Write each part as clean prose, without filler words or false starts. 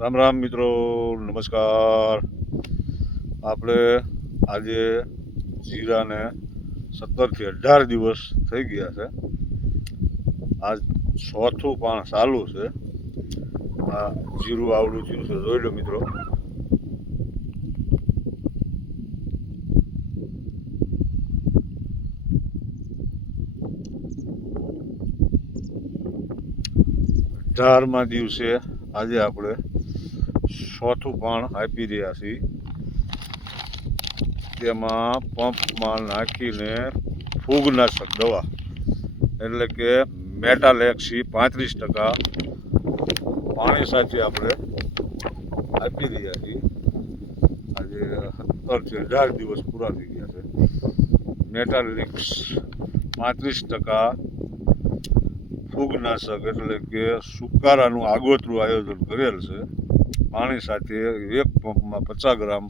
રામ રામ મિત્રો, નમસ્કાર. આપણે આજે જીરાને 17 થી 18 દિવસ થઈ ગયા છે. આજ ચોથું પાણ ચાલુ છે. આ જીરું આવડું થયું છે, જોઈ લો મિત્રો. અઢારમાં દિવસે આજે આપણે ચોથું પાણ આપી રહ્યા છીએ. તેમાં પંપમાં નાખીને ફૂગનાશક દવા એટલે કે મેટાલેક્સી 35% પાણી સાથે આપણે આપી રહ્યા છીએ. આજે 17 થી 18 દિવસ પૂરા થઈ ગયા છે. મેટાલેક્સ 35% ફૂગનાશક એટલે કે સુકારાનું આગોતરું આયોજન કરેલ છે. પાણી સાથે એક પંપમાં 50 ગ્રામ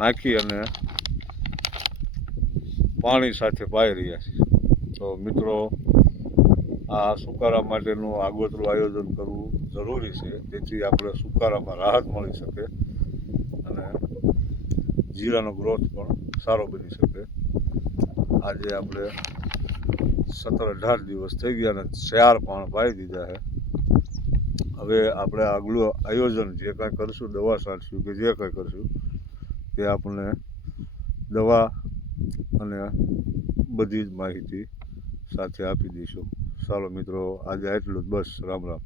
નાખી અને પાણી સાથે પાઈ રહ્યા છે. તો મિત્રો, આ સુકારા માટેનું આગોતરું આયોજન કરવું જરૂરી છે, જેથી આપણે સુકારામાં રાહત મળી શકે અને જીરાનો ગ્રોથ પણ સારો બની શકે. આજે આપણે 17-18 દિવસ થઈ ગયા અને 4 પાણ પાઈ દીધા છે. હવે આપણે આગલું આયોજન જે કાંઈ કરશું, દવા છાંટશું કે જે કાંઈ કરશું, તે આપણને દવા અને બધી જ માહિતી સાથે આપી દઈશું. ચાલો મિત્રો, આજે આટલું જ, બસ. રામ રામ.